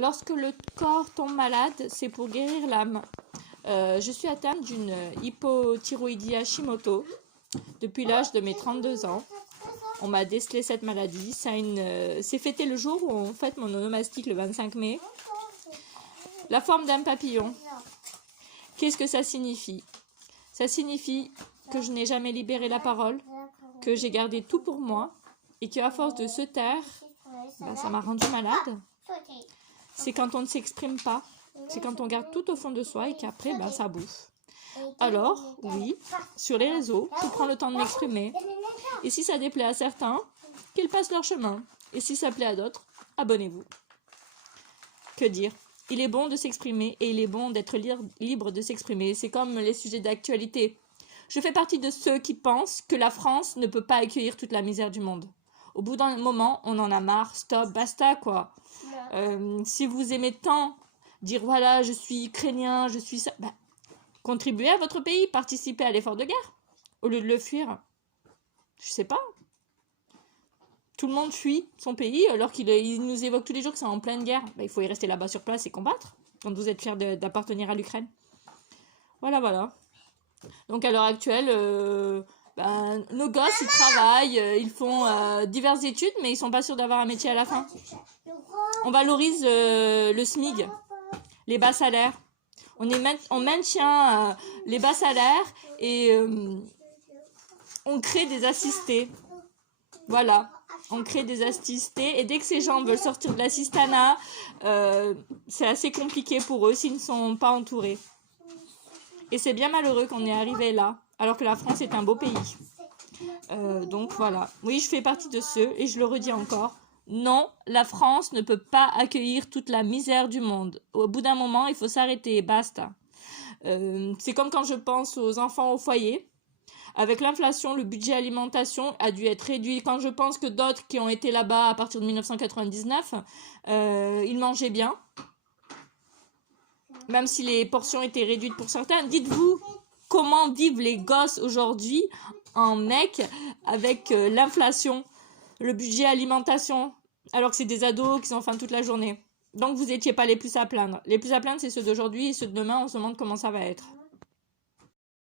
Lorsque le corps tombe malade, c'est pour guérir l'âme. Je suis atteinte d'une hypothyroïdie Hashimoto depuis l'âge de mes 32 ans. On m'a décelé cette maladie. C'est fêté le jour où on fête mon onomastique, le 25 mai. La forme d'un papillon. Qu'est-ce que ça signifie? Ça signifie que je n'ai jamais libéré la parole, que j'ai gardé tout pour moi et qu'à force de se taire, ça m'a rendu malade. C'est quand on ne s'exprime pas, c'est quand on garde tout au fond de soi et qu'après, ça bouffe. Alors, oui, sur les réseaux, je prends le temps de m'exprimer. Et si ça déplaît à certains, qu'ils passent leur chemin. Et si ça plaît à d'autres, abonnez-vous. Que dire? Il est bon de s'exprimer et il est bon d'être libre de s'exprimer. C'est comme les sujets d'actualité. Je fais partie de ceux qui pensent que la France ne peut pas accueillir toute la misère du monde. Au bout d'un moment, on en a marre, stop, basta quoi. Si vous aimez tant dire voilà, je suis ukrainien, je suis ça, contribuez à votre pays, participez à l'effort de guerre au lieu de le fuir. Je sais pas. Tout le monde fuit son pays alors qu'il nous évoque tous les jours que c'est en pleine guerre. Il faut y rester là-bas sur place et combattre quand vous êtes fiers d'appartenir à l'Ukraine. Voilà. Donc à l'heure actuelle, nos gosses, ils travaillent, ils font diverses études, mais ils sont pas sûrs d'avoir un métier à la fin. On valorise le SMIG, les bas salaires. On maintient les bas salaires et on crée des assistés. Voilà, on crée des assistés. Et dès que ces gens veulent sortir de l'assistanat, c'est assez compliqué pour eux s'ils ne sont pas entourés. Et c'est bien malheureux qu'on est arrivé là, alors que la France est un beau pays. Donc voilà. Oui, je fais partie de ceux, et je le redis encore. Non, la France ne peut pas accueillir toute la misère du monde. Au bout d'un moment, il faut s'arrêter, basta. C'est comme quand je pense aux enfants au foyer. Avec l'inflation, le budget alimentation a dû être réduit. Quand je pense que d'autres qui ont été là-bas à partir de 1999, ils mangeaient bien. Même si les portions étaient réduites pour certains. Dites-vous comment vivent les gosses aujourd'hui en mec avec l'inflation, le budget alimentation, alors que c'est des ados qui ont faim toute la journée. Donc vous n'étiez pas les plus à plaindre. Les plus à plaindre, c'est ceux d'aujourd'hui et ceux de demain, on se demande comment ça va être.